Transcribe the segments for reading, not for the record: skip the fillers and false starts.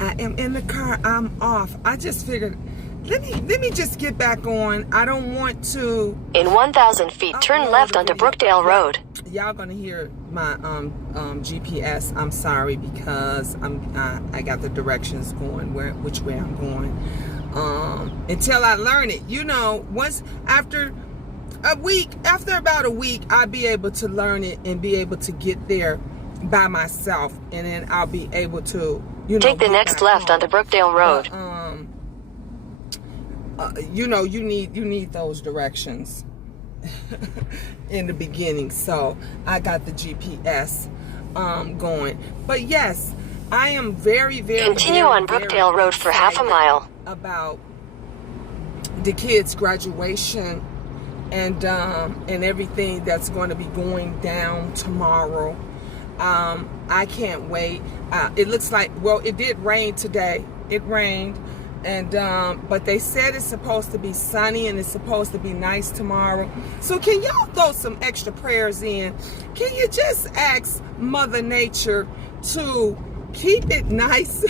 I am in the car. I'm off. I just figured, let me just get back on. I don't want to. In 1,000 feet, turn left onto Brookdale Road. Y'all gonna hear my GPS. I'm sorry because I got the directions going which way I'm going. Until I learn it, once after about a week, I'll be able to learn it and be able to get there by myself, and then I'll be able to take the next left onto Brookdale Road. You need those directions in the beginning. So I got the GPS going. But yes, I am very, very continue on Brookdale Road for half a mile about the kids' graduation and everything that's going to be going down tomorrow. I can't wait. It looks like, it did rain today. It rained. And but they said it's supposed to be sunny and it's supposed to be nice tomorrow. So can y'all throw some extra prayers in? Can you just ask Mother Nature to keep it nice?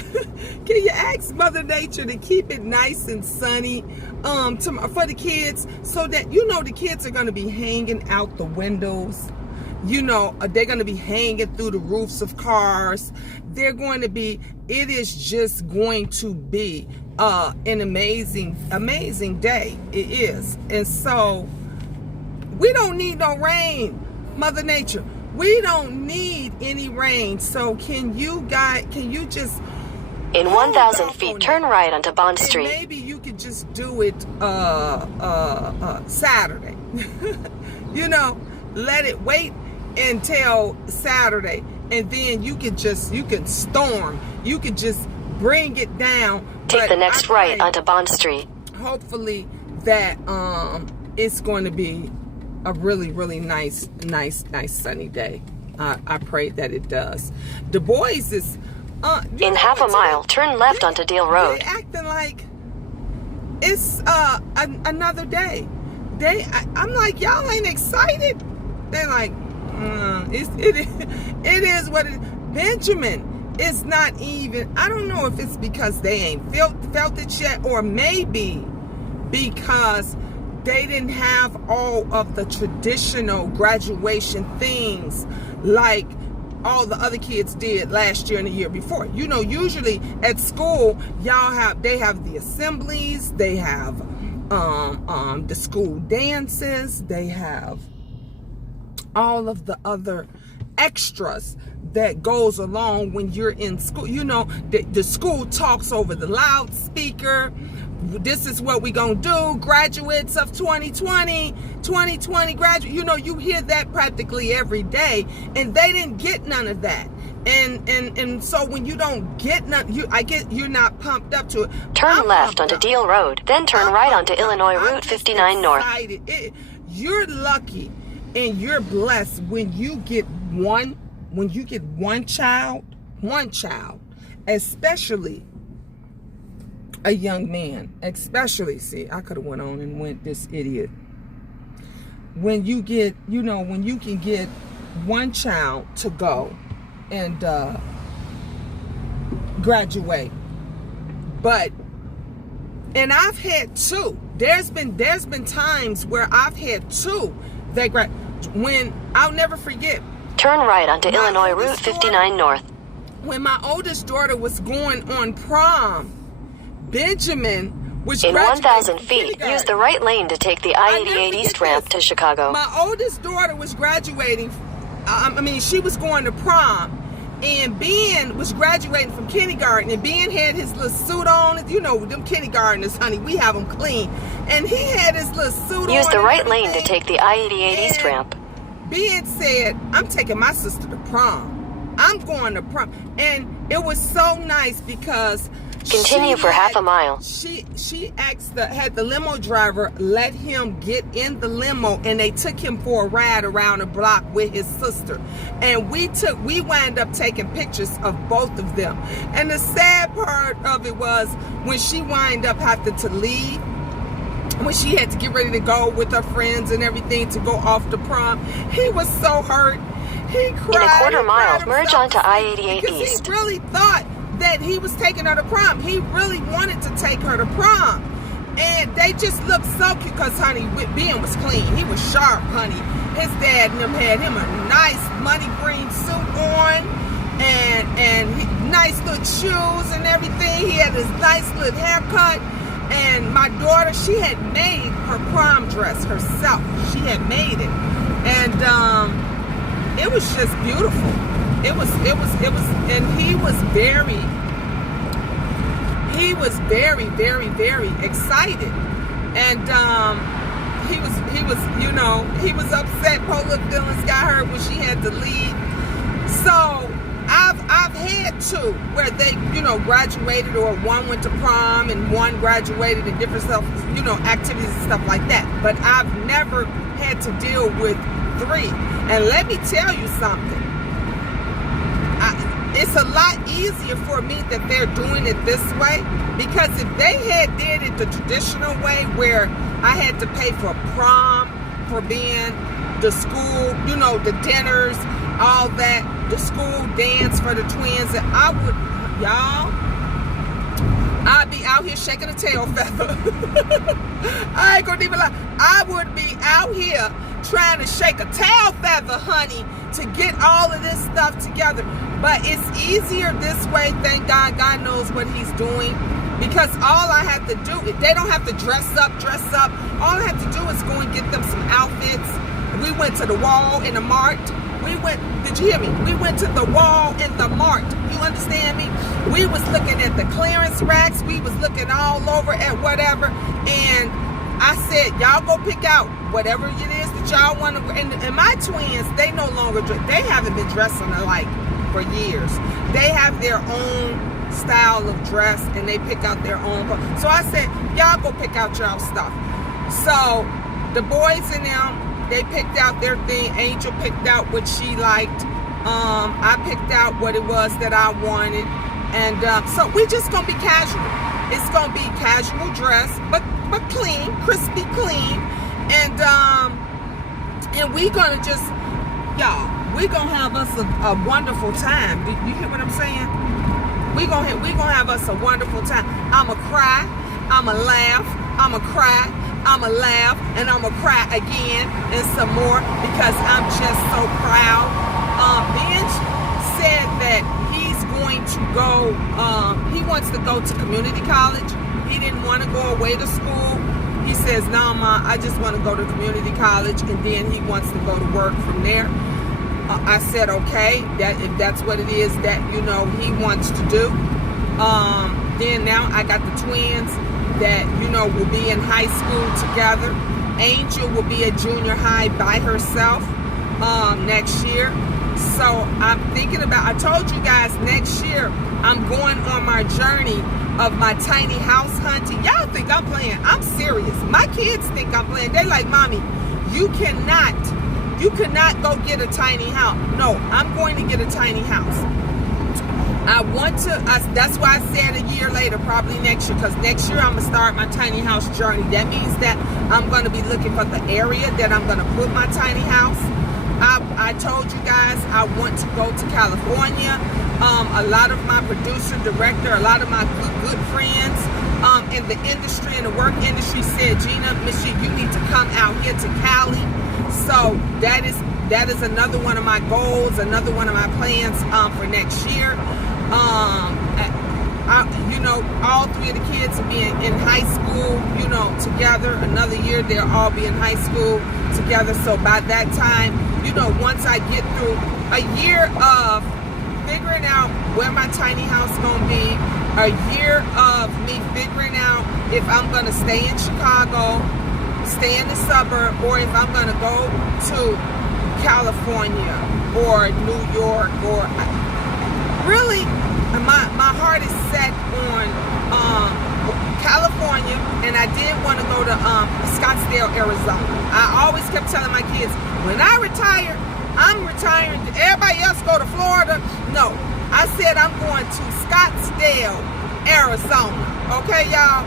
Can you ask Mother Nature to keep it nice and sunny for the kids, so that the kids are going to be hanging out the windows. They're going to be hanging through the roofs of cars. It is just going to be an amazing day. It is. And so we don't need no rain, Mother Nature. We don't need any rain. So can you just in 1,000 feet, turn right onto Bond Street. Maybe you could just do it Saturday. Let it wait until Saturday, and then you can storm. You could just bring it down. Take the next right onto Bond Street. Hopefully that it's going to be a really, really nice sunny day. I pray that it does. Du Bois is in half a mile, turn left onto Deal Road. They acting like it's another day. I'm like, y'all ain't excited. They're like, it is what it is. Benjamin is not even. I don't know if it's because they ain't felt it yet, or maybe because they didn't have all of the traditional graduation things like all the other kids did last year and the year before. Usually at school, they have the assemblies, they have the school dances, they have all of the other extras that goes along when you're in school. The school talks over the loudspeaker. This is what we're going to do. Graduates of 2020 graduate. You hear that practically every day, and they didn't get none of that. And so when you don't get none, you're not pumped up to it. Turn left onto Deal Road, then turn right onto Illinois Route 59 North. You're lucky and you're blessed when you get one child, especially a young man, see, I could have went on and went this idiot. When you get, when you can get one child to go and graduate, and I've had two. There's been times where I've had two that when I'll never forget. Turn right onto Illinois Route 59 North. When my oldest daughter was going on prom, Benjamin was in 1,000 feet, use the right lane to take the I-88 East ramp to Chicago. My oldest daughter was graduating. She was going to prom, and Ben was graduating from kindergarten, and Ben had his little suit on. Them kindergartners, honey, we have them clean. And he had his little suit on. Use the right lane to take the I-88 East ramp. Ben said, I'm taking my sister to prom. I'm going to prom. And it was so nice because continue for half a mile. She had the limo driver let him get in the limo, and they took him for a ride around the block with his sister. And we wound up taking pictures of both of them. And the sad part of it was when she wound up having to leave, when she had to get ready to go with her friends and everything to go off to prom, he was so hurt. He cried. In a quarter mile, merge onto I-88 East. He really thought that he was taking her to prom. He really wanted to take her to prom. And they just looked so cute because, honey, Ben was clean. He was sharp, honey. His dad and them had him a nice money green suit on and nice little shoes and everything. He had his nice little haircut. And my daughter, she had made her prom dress herself. She had made it. And it was just beautiful. It was, and he was very, very excited. And he was upset. Poor little feelings got hurt when she had to leave. So I've had two where they, graduated, or one went to prom and one graduated in different stuff, activities and stuff like that. But I've never had to deal with three. And let me tell you something. It's a lot easier for me that they're doing it this way, because if they had did it the traditional way where I had to pay for prom, for being the school, the dinners, all that, the school dance for the twins, and I'd be out here shaking a tail feather. I ain't gonna even lie. I would be out here trying to shake a tail feather, honey, to get all of this stuff together. But it's easier this way, thank God. God knows what he's doing. Because all I have to do, they don't have to dress up. All I have to do is go and get them some outfits. We went to the wall in the mart. Did you hear me? We went to the wall in the mart. You understand me? We was looking at the clearance racks. We was looking all over at whatever. And I said, y'all go pick out whatever it is that y'all want to wear. And my twins, they no longer dress. They haven't been dressing alike for years. They have their own style of dress, and they pick out their own. So I said, y'all go pick out y'all stuff. So the boys and them, they picked out their thing. Angel picked out what she liked. I picked out what it was that I wanted. And so we just gonna be casual. It's gonna be casual dress, but clean, crispy clean. And we gonna just, y'all, we gonna have us a wonderful time. Do you hear what I'm saying? We gonna have us a wonderful time. I'ma cry, I'ma laugh, I'ma cry, I'ma laugh, and I'ma cry again and some more, because I'm just so proud. Benj said that he's going to go, he wants to go to community college. He didn't want to go away to school. He says, "No, Ma, I just want to go to community college," and then he wants to go to work from there. I said, okay, that if that's what it is that, he wants to do. Then now I got the twins that, will be in high school together. Angel will be at junior high by herself next year. So I'm thinking about, I told you guys, next year I'm going on my journey of my tiny house hunting. Y'all think I'm playing. I'm serious. My kids think I'm playing. They're like, Mommy, you cannot go get a tiny house. No, I'm going to get a tiny house. That's why I said a year later, probably next year, because next year I'm going to start my tiny house journey. That means that I'm going to be looking for the area that I'm going to put my tiny house. I told you guys I want to go to California. A lot of my producer, director, a lot of my good friends in the industry, in the work industry, said, Gina, Miss G, you need to come out here to Cali. So that is another one of my goals, another one of my plans for next year. All three of the kids will be in high school, together. Another year they'll all be in high school together. So by that time, once I get through a year of figuring out where my tiny house is going to be, a year of me figuring out if I'm going to stay in Chicago, stay in the suburb, or if I'm going to go to California or New York, or really my heart is set on California, and I did want to go to Scottsdale, Arizona. I always kept telling my kids, when I retire, I'm retiring. Everybody else go to Florida. No, I said I'm going to Scottsdale, Arizona. Okay, y'all?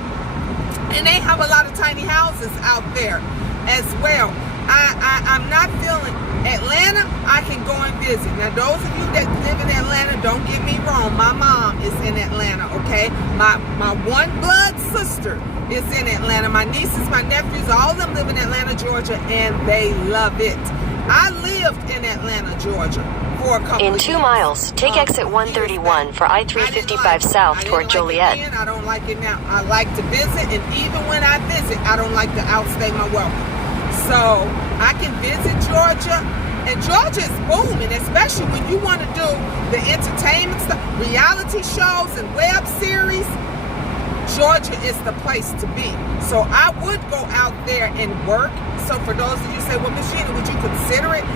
And they have a lot of tiny houses out there as well. I'm not feeling Atlanta. I can go and visit. Now, those of you that live in Atlanta, don't get me wrong. My mom is in Atlanta, okay? My one blood sister is in Atlanta. My nieces, my nephews, all of them live in Atlanta, Georgia, and they love it. I lived in Atlanta, Georgia for a couple In of 2 years. miles, take exit 131 for I-355 South toward Joliet. I don't like it now. I like to visit, and even when I visit, I don't like to outstay my welcome. So I can visit Georgia, and Georgia is booming, especially when you want to do the entertainment stuff, reality shows and web series. Georgia is the place to be. So I would go out there and work. So for those of you who say, well, Miss Gina, would you consider it?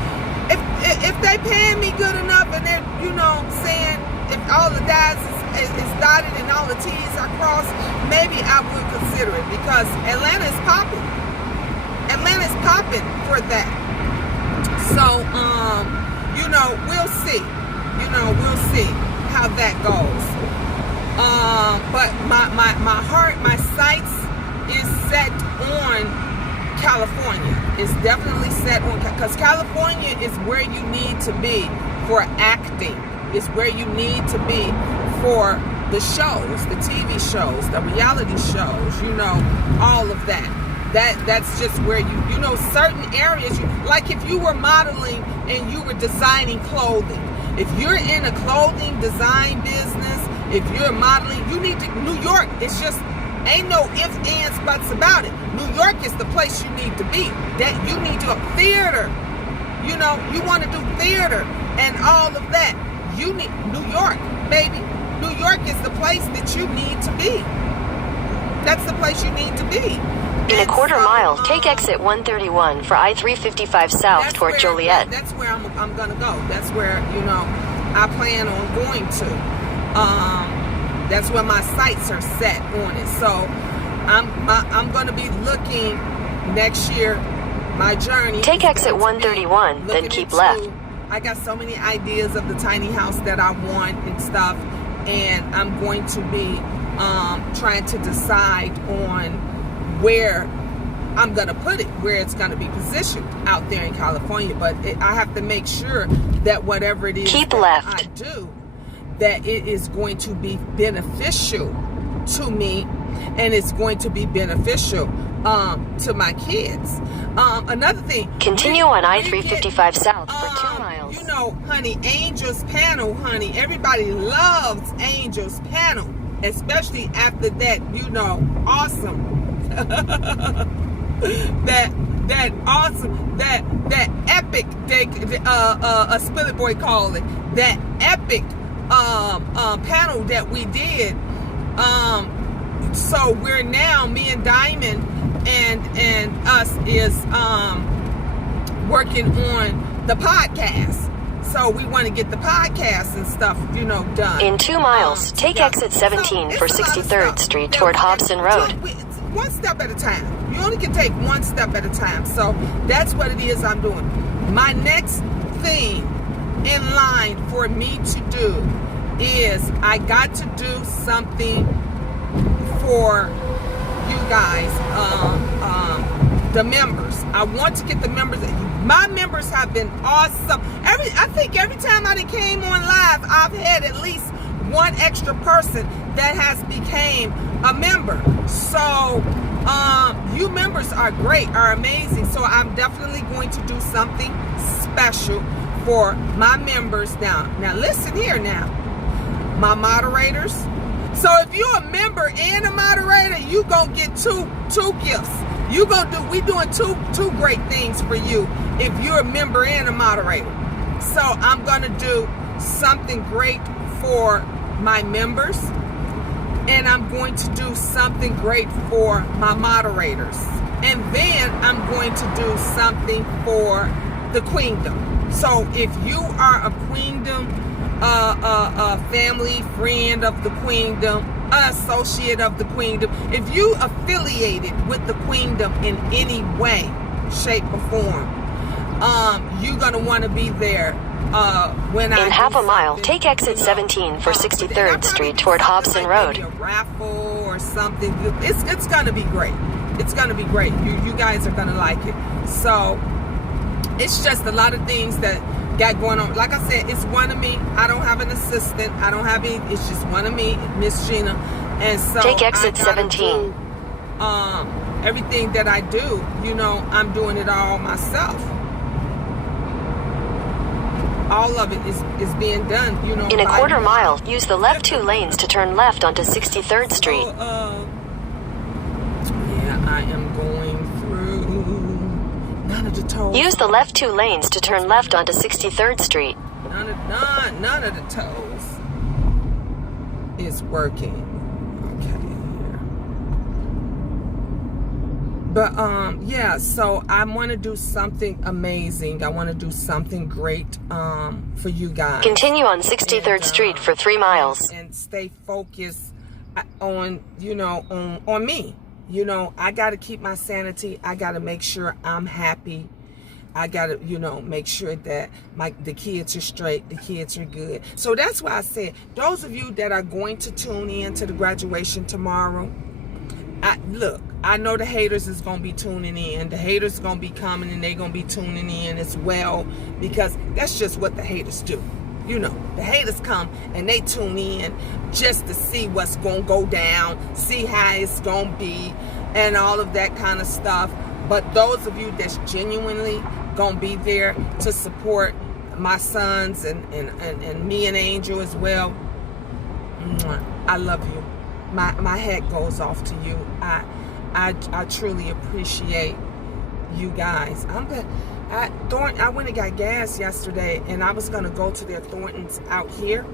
If they paying me good enough, and they're, you know, saying if all the I's is dotted and all the T's are crossed, maybe I would consider it, because Atlanta is popping. Atlanta is popping for that. So, you know, we'll see. You know, we'll see how that goes. But my heart, my sights is set on California. It's definitely set on, because California is where you need to be for acting. It's where you need to be for the shows, the TV shows, the reality shows, you know, all of that. That's just where you know, certain areas, like if you were modeling and you were designing clothing. If you're in a clothing design business, if you're modeling, you need to, New York, it's just, ain't no ifs, ands, buts about it. New York is the place you need to be. That you need to go. Theater. You know, you want to do theater and all of that. You need New York, baby. New York is the place that you need to be. That's the place you need to be. In a quarter mile, take exit 131 for I-355 South toward Joliet. That's where I'm going to go. That's where, you know, I plan on going to. That's where my sights are set on it. So I'm going to be looking next year, my journey. Take exit 131, then keep left. I got so many ideas of the tiny house that I want and stuff, and I'm going to be trying to decide on where I'm going to put it, where it's going to be positioned out there in California. But I have to make sure that whatever it is keep that left. I do, that it is going to be beneficial to me, and it's going to be beneficial to my kids. Another thing, continue on I-355 South for 2 miles. You know, honey, Angel's Panel, honey, everybody loves Angel's Panel, especially after that, you know, awesome that awesome, that epic, a Spillet Boy call it, that epic panel that we did. So we're now, me and Diamond and us is working on the podcast. So we want to get the podcast and stuff, you know, done. In 2 miles, take exit 17 for 63rd Street toward Hobson Road. One step at a time. You only can take one step at a time. So that's what it is I'm doing. My next thing in line for me to do is I got to do something for you guys, the members. I want to get the members. My members have been awesome. I think every time I came on live, I've had at least one extra person that has became a member. So you members are great, are amazing. So I'm definitely going to do something special for my members now. Now listen here now. My moderators. So if you're a member and a moderator, you gonna get two gifts. We doing two great things for you if you're a member and a moderator. So I'm gonna do something great for my members, and I'm going to do something great for my moderators, and then I'm going to do something for the Queendom. So if you are a Queendom, a family friend of the Queendom, associate of the Queendom, if you affiliated with the Queendom in any way, shape, or form, you're gonna want to be there when in half a mile, take exit 17 for 63rd Street toward Hobson Road. A raffle or something. It's gonna be great. It's gonna be great. You guys are gonna like it. So it's just a lot of things that got going on. Like I said, it's one of me. I don't have an assistant. I don't have any. It's just one of me, Miss Gina. And so take exit I gotta 17. do, everything that I do, you know, I'm doing it all myself. All of it is being done, you know. In a quarter mile, use the left 2 lanes to turn left onto 63rd Street. So, yeah, I am going through none of the tolls. Use the left 2 lanes to turn left onto 63rd Street. None of the tolls is working. But yeah, so I want to do something amazing. I want to do something great for you guys. Continue on 63rd Street for 3 miles. And stay focused on, you know, on me. You know, I got to keep my sanity. I got to make sure I'm happy. I got to, you know, make sure that the kids are straight, the kids are good. So that's why I said, those of you that are going to tune in to the graduation tomorrow, look, I know the haters is going to be tuning in. The haters going to be coming and they're going to be tuning in as well, because that's just what the haters do. You know, the haters come and they tune in just to see what's going to go down, see how it's going to be, and all of that kind of stuff. But those of you that's genuinely going to be there to support my sons and me and Angel as well, I love you. My hat goes off to you. I truly appreciate you guys. I went and got gas yesterday, and I was gonna go to their Thornton's out here,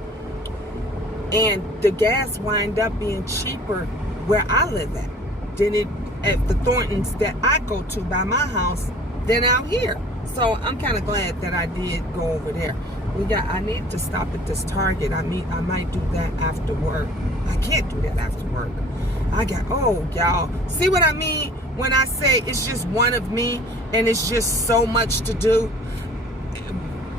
and the gas wind up being cheaper where I live than it at the Thornton's that I go to by my house than out here. So I'm kind of glad that I did go over there. I need to stop at this Target. I might do that after work. I can't do that after work. Y'all, see what I mean when I say it's just one of me and it's just so much to do?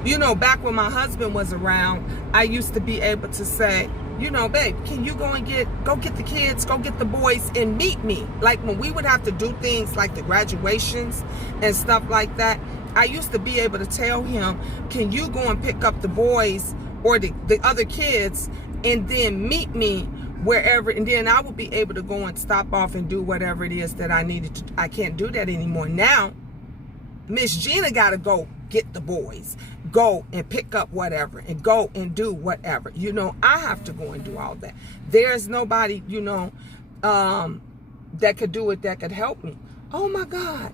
You know, back when my husband was around, I used to be able to say, you know, babe, can you go get the kids, go get the boys and meet me? Like when we would have to do things like the graduations and stuff like that, I used to be able to tell him, can you go and pick up the boys or the other kids and then meet me wherever, and then I would be able to go and stop off and do whatever it is that I needed to. I can't do that anymore. Now, Miss Gina got to go get the boys, go and pick up whatever, and go and do whatever. You know, I have to go and do all that. There's nobody, you know, that could do it, that could help me. Oh my God.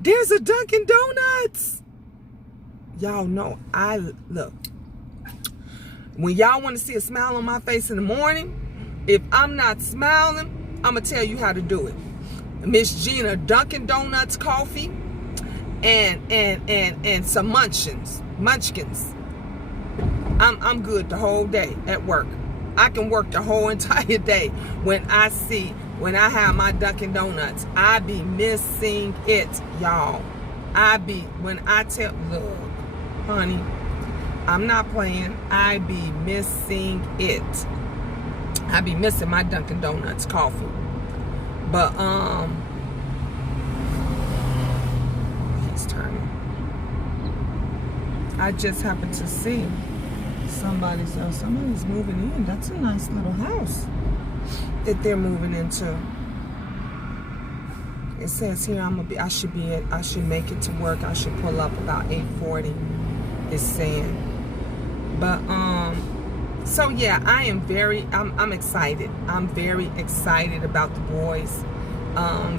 There's a Dunkin' Donuts. Y'all know, look, when y'all want to see a smile on my face in the morning, if I'm not smiling, I'm going to tell you how to do it. Miss Gina, Dunkin' Donuts coffee and some munchkins. I'm good the whole day at work. I can work the whole entire day when I have my Dunkin' Donuts. I be missing it, y'all. Look, honey, I'm not playing. I be missing it. I be missing my Dunkin' Donuts coffee. But, he's turning. I just happened to see somebody's moving in. That's a nice little house that they're moving into. It says here I should make it to work. I should pull up about 8:40. It's saying. But so yeah, I'm excited. I'm very excited about the boys'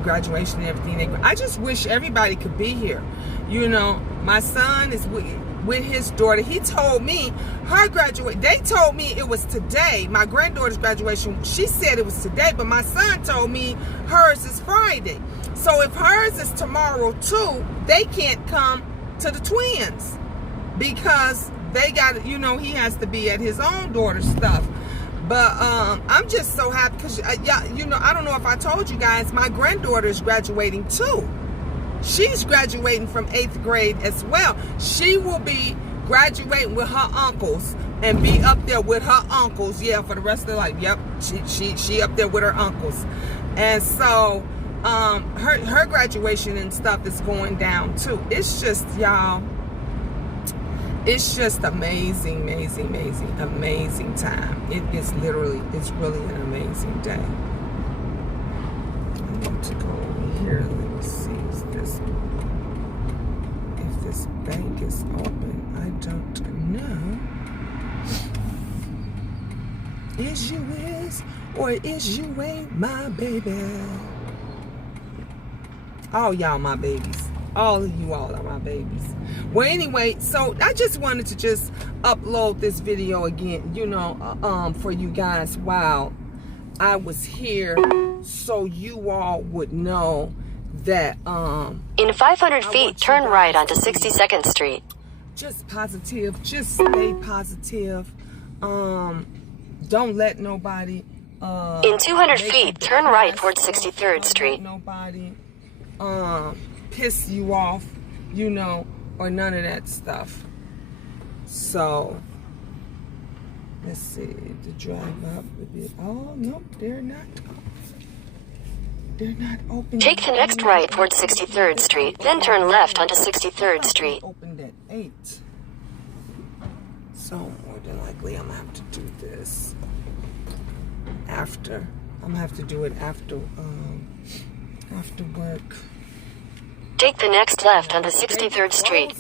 graduation and everything. I just wish everybody could be here. You know, my son is with his daughter. He told me they told me it was today. My granddaughter's graduation, she said it was today, but my son told me hers is Friday. So if hers is tomorrow too, they can't come to the twins because they got, you know, he has to be at his own daughter's stuff. But I'm just so happy because, you know, I don't know if I told you guys, my granddaughter is graduating too. She's graduating from 8th grade as well. She will be graduating with her uncles and be up there with her uncles, yeah, for the rest of their life. Yep, she up there with her uncles. And so her graduation and stuff is going down too. It's just, y'all, it's just amazing, amazing, amazing, amazing time. It is literally, it's really an amazing day. I need to go over here. Let me see if this bank is open. I don't know. Is you is or is you ain't my baby? All y'all my babies. All of you all are my babies. Well, anyway, so I just wanted to just upload this video again, you know, for you guys while I was here, so you all would know that in 500 feet, turn right onto 62nd Street. Just positive, just stay positive. Don't let nobody in 200 feet, turn right towards 63rd Street. Nobody piss you off, you know, or none of that stuff. So let's see, to drive up a bit. Oh no, they're not. They're not open. Take the next right towards 63rd Street, then turn left onto 63rd Street. Opened at 8. So more than likely I'm gonna have to do this after. I'm gonna have to do it after work. Take the next left onto 63rd Street.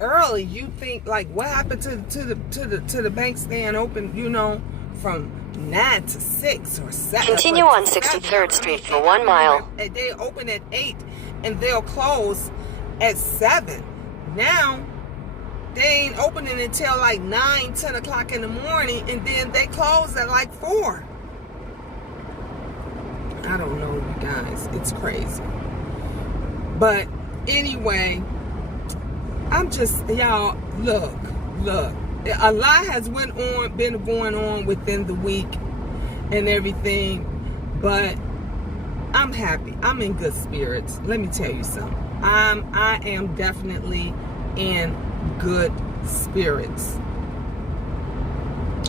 Early, you think like what happened to the bank staying open? You know, from 9 to 6 or 7. Continue on 63rd Street for 1 mile. They open at 8 and they'll close at 7. Now they ain't opening until like 9, 10 o'clock in the morning, and then they close at like 4. I don't know, you guys. It's crazy. But anyway, I'm just, y'all, look. A lot has been going on within the week and everything, but I'm happy. I'm in good spirits. Let me tell you something. I am definitely in good spirits.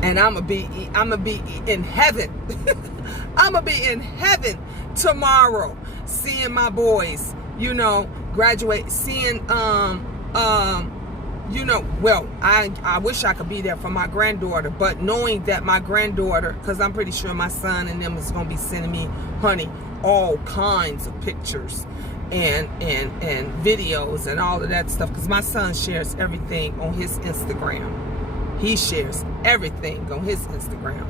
And I'm gonna be in heaven. I'm gonna be in heaven tomorrow, seeing my boys, you know, graduate, seeing you know, well, I wish I could be there for my granddaughter, but knowing that my granddaughter, because I'm pretty sure my son and them is going to be sending me, honey, all kinds of pictures and videos and all of that stuff, because my son shares everything on his Instagram. He shares everything on his Instagram.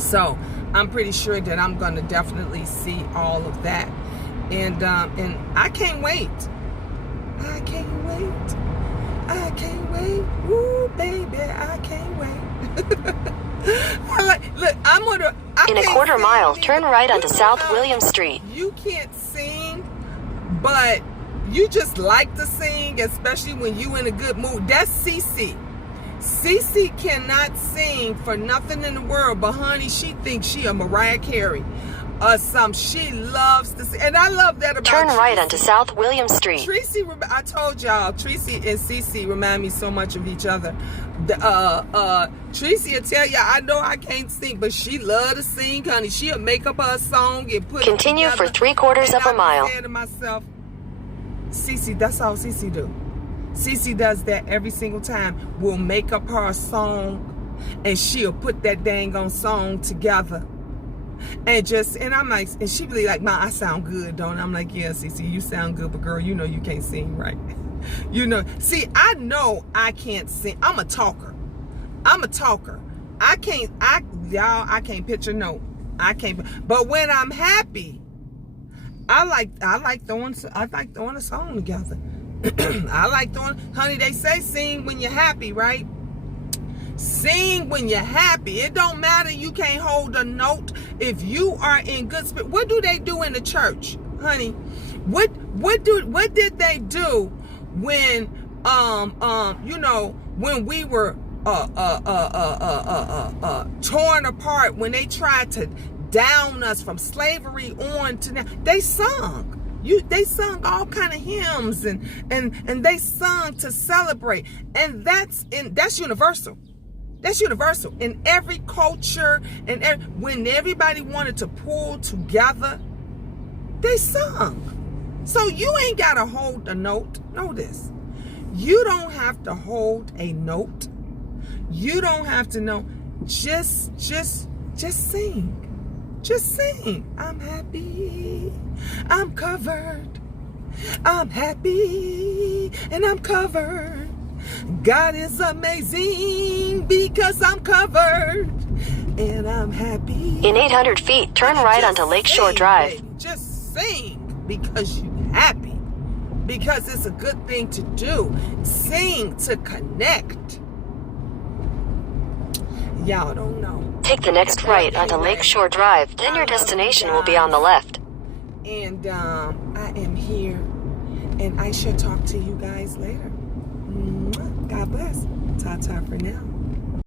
So I'm pretty sure that I'm going to definitely see all of that. And I can't wait. I can't wait. I can't wait. Ooh, baby, I can't wait. Look, I'm gonna. In a quarter mile, turn right onto South William Street. You can't sing, but you just like to sing, especially when you in a good mood. That's Cece. Cece cannot sing for nothing in the world, but honey, she thinks she a Mariah Carey. She loves to sing, and I love that about Turn right Tracy. onto South William Street. Tracy, I told y'all, Tracy and Cece remind me so much of each other. Tracy will tell you, I know I can't sing, but she love to sing, honey. She'll make up her song and put Continue it together. for 3/4 of a mile. I said to myself, Cece, that's all Cece do. Cece does that every single time. We'll make up her a song, and she'll put that dang on song together. And I'm like, and she be like, Ma, I sound good, don't I? I'm like, yeah, Cece, you sound good, but girl, you know you can't sing, right? You know, see, I know I can't sing. I'm a talker. I can't pitch a note. I can't, but when I'm happy, I like throwing a song together. I like throwing, honey, they say sing when you're happy, right? Sing when you're happy. It don't matter. You can't hold a note if you are in good spirit. What do they do in the church, honey? What did they do when you know, when we were torn apart, when they tried to down us from slavery on to now? They sung. They sung all kind of hymns and they sung to celebrate, and that's universal. That's universal in every culture, and when everybody wanted to pull together, they sung. So you ain't gotta hold a note. Know this. You don't have to hold a note. You don't have to know. Just sing. Just sing. I'm happy. I'm covered. I'm happy and I'm covered. God is amazing because I'm covered and I'm happy. In 800 feet, turn right onto Lakeshore Drive. Baby. Just sing because you're happy. Because it's a good thing to do. Sing to connect. Y'all don't know. Take the next right onto Lakeshore Drive, then your destination will be on the left. And I am here, and I shall talk to you guys later. God bless. Ta-ta for now.